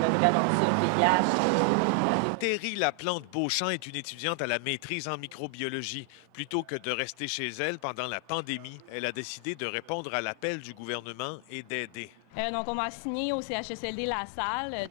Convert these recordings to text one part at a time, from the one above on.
j'aimais vraiment ça, le VIH. Terry Laplante-Beauchamp est une étudiante à la maîtrise en microbiologie. Plutôt que de rester chez elle pendant la pandémie, elle a décidé de répondre à l'appel du gouvernement et d'aider. Donc, on m'a assigné au CHSLD La Salle.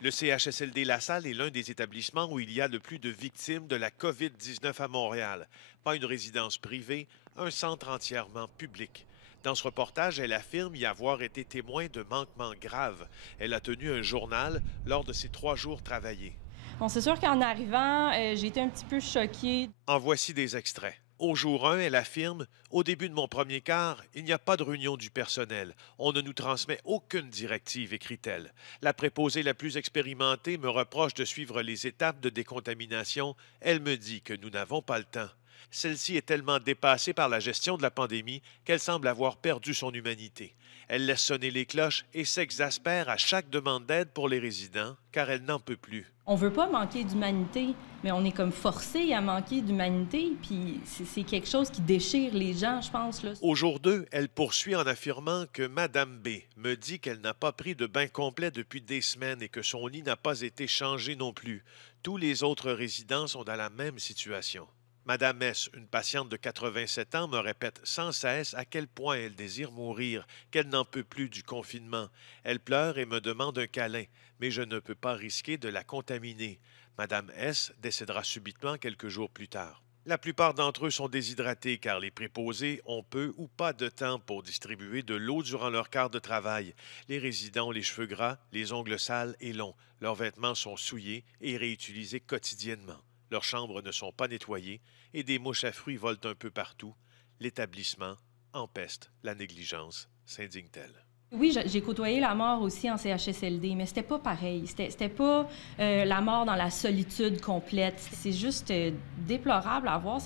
Le CHSLD La Salle est l'un des établissements où il y a le plus de victimes de la COVID-19 à Montréal. Pas une résidence privée, un centre entièrement public. Dans ce reportage, elle affirme y avoir été témoin de manquements graves. Elle a tenu un journal lors de ses 3 jours travaillés. Bon, c'est sûr qu'en arrivant, j'ai été un petit peu choquée. En voici des extraits. Au jour 1, elle affirme « Au début de mon premier quart, il n'y a pas de réunion du personnel. On ne nous transmet aucune directive, écrit-elle. La préposée la plus expérimentée me reproche de suivre les étapes de décontamination. Elle me dit que nous n'avons pas le temps. Celle-ci est tellement dépassée par la gestion de la pandémie qu'elle semble avoir perdu son humanité. Elle laisse sonner les cloches et s'exaspère à chaque demande d'aide pour les résidents, car elle n'en peut plus. On veut pas manquer d'humanité, mais on est comme forcé à manquer d'humanité, puis c'est quelque chose qui déchire les gens, je pense. Là. Au jour 2, elle poursuit en affirmant que Madame B me dit qu'elle n'a pas pris de bain complet depuis des semaines et que son lit n'a pas été changé non plus. Tous les autres résidents sont dans la même situation. Madame S, une patiente de 87 ans, me répète sans cesse à quel point elle désire mourir, qu'elle n'en peut plus du confinement. Elle pleure et me demande un câlin, mais je ne peux pas risquer de la contaminer. Madame S décédera subitement quelques jours plus tard. La plupart d'entre eux sont déshydratés car les préposés ont peu ou pas de temps pour distribuer de l'eau durant leur quart de travail. Les résidents ont les cheveux gras, les ongles sales et longs. Leurs vêtements sont souillés et réutilisés quotidiennement. Leurs chambres ne sont pas nettoyées et des mouches à fruits volent un peu partout. L'établissement empeste la négligence, s'indigne-t-elle. Oui, j'ai côtoyé la mort aussi en CHSLD, mais c'était pas pareil. C'était pas la mort dans la solitude complète. C'est juste déplorable à voir.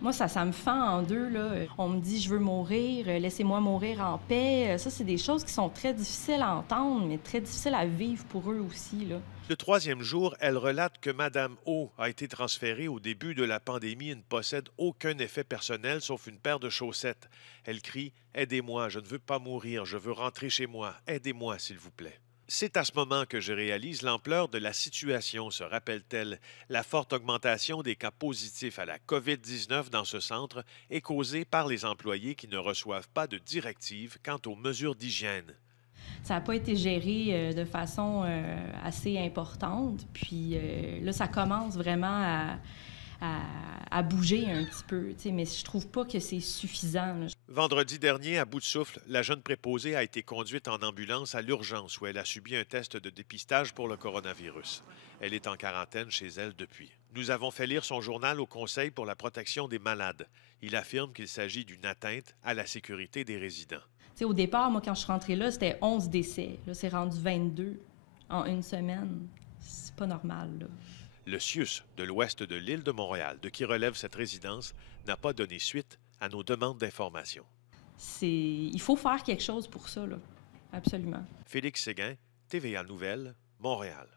Moi, ça me fend en deux. Là. On me dit « je veux mourir, laissez-moi mourir en paix ». Ça, c'est des choses qui sont très difficiles à entendre, mais très difficiles à vivre pour eux aussi. Là. Le 3e jour, elle relate que Mme O a été transférée au début de la pandémie et ne possède aucun effet personnel sauf une paire de chaussettes. Elle crie « Aidez-moi, je ne veux pas mourir, je veux rentrer chez moi, aidez-moi s'il vous plaît ». C'est à ce moment que je réalise l'ampleur de la situation, se rappelle-t-elle. La forte augmentation des cas positifs à la COVID-19 dans ce centre est causée par les employés qui ne reçoivent pas de directives quant aux mesures d'hygiène. Ça n'a pas été géré de façon assez importante. Puis là, ça commence vraiment à bouger un petit peu. Mais je trouve pas que c'est suffisant. Là. Vendredi dernier, à bout de souffle, la jeune préposée a été conduite en ambulance à l'urgence où elle a subi un test de dépistage pour le coronavirus. Elle est en quarantaine chez elle depuis. Nous avons fait lire son journal au Conseil pour la protection des malades. Il affirme qu'il s'agit d'une atteinte à la sécurité des résidents. T'sais, au départ, moi, quand je suis rentrée là, c'était 11 décès. Là, c'est rendu 22 en une semaine. C'est pas normal, là. Le CIUS de l'ouest de l'île de Montréal, de qui relève cette résidence, n'a pas donné suite à nos demandes d'information. Il faut faire quelque chose pour ça, là. Absolument. Félix Séguin, TVA Nouvelles, Montréal.